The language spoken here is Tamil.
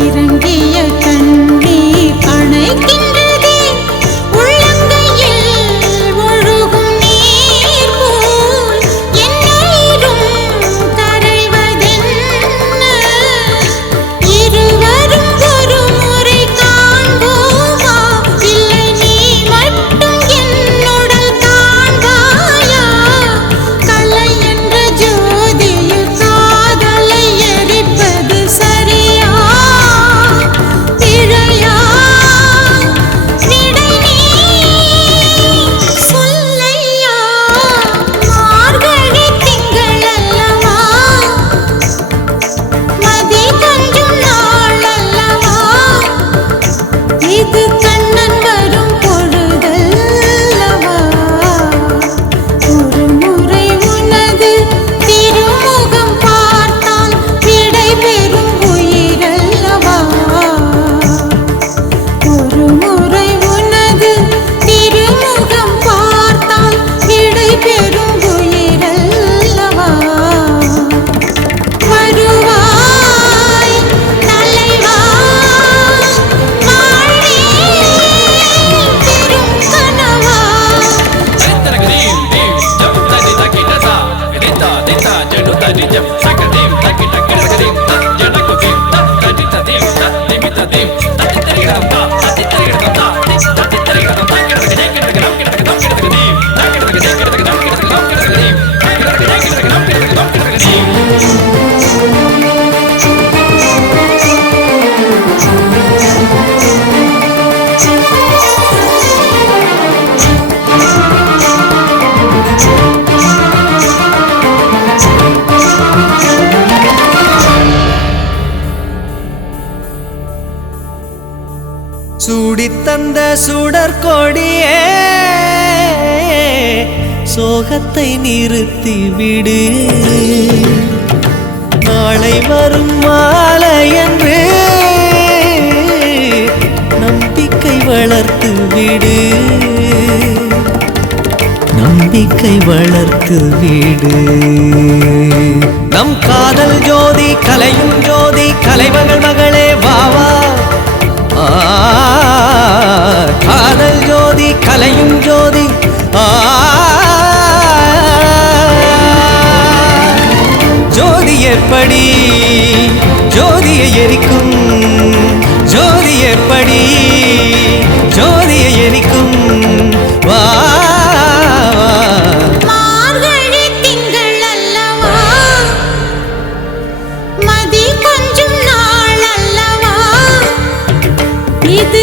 இறங்கிய கண்ணீர் அணைக்கின்றதே உள்ளங்கையில் ஒழுகும் நீர் போல் என்னீரும் கரைவதென்ன இருவரும் ஒரு முறை காண்போமா இல்லை நீ மட்டும் என்னுடல் காண்பாயா கலை என்ற ஜோதியில் காதலை எரிப்பது சரியா பிழையா விடை நீ சொல்லையா மார்கழி திங்கள் அல்லவா மதி கொஞ்சம் நாள் அல்லவா இது கண்ணன் வரும் பொழுதல்லவா ஒரு முறை உனது திருமுகம் பார்த்தால் விடை பெறும் உயிரல்லவா ஒரு முறை உனது திருமுகம் பார்த்தால் விடை பெறும் உயிரல்லவா வருவாய் தலைவா வாழ்வே பெரும் கனவா சூடித்தந்த சுடற்கொடியே சோகத்தை நிறுத்தி விடு நாளை வரும் மாலை என்று நம்பிக்கை வளர்த்து விடு நம்பிக்கை வளர்த்து விடு நம் காதல் ஜோதி கலையும் ஜோதி கலைமகள் மகளே வாவா காதல் ஜோதி கலையும் ஜோதி ஜோதி ஏற்படி ஜோதியை எரிக்கும் ஜோதி ஏற்படி ஜோதியை எரிக்கும் வா மார்கழி திங்கள் அல்லவா மதி கொஞ்சம் நாள் அல்லவா இது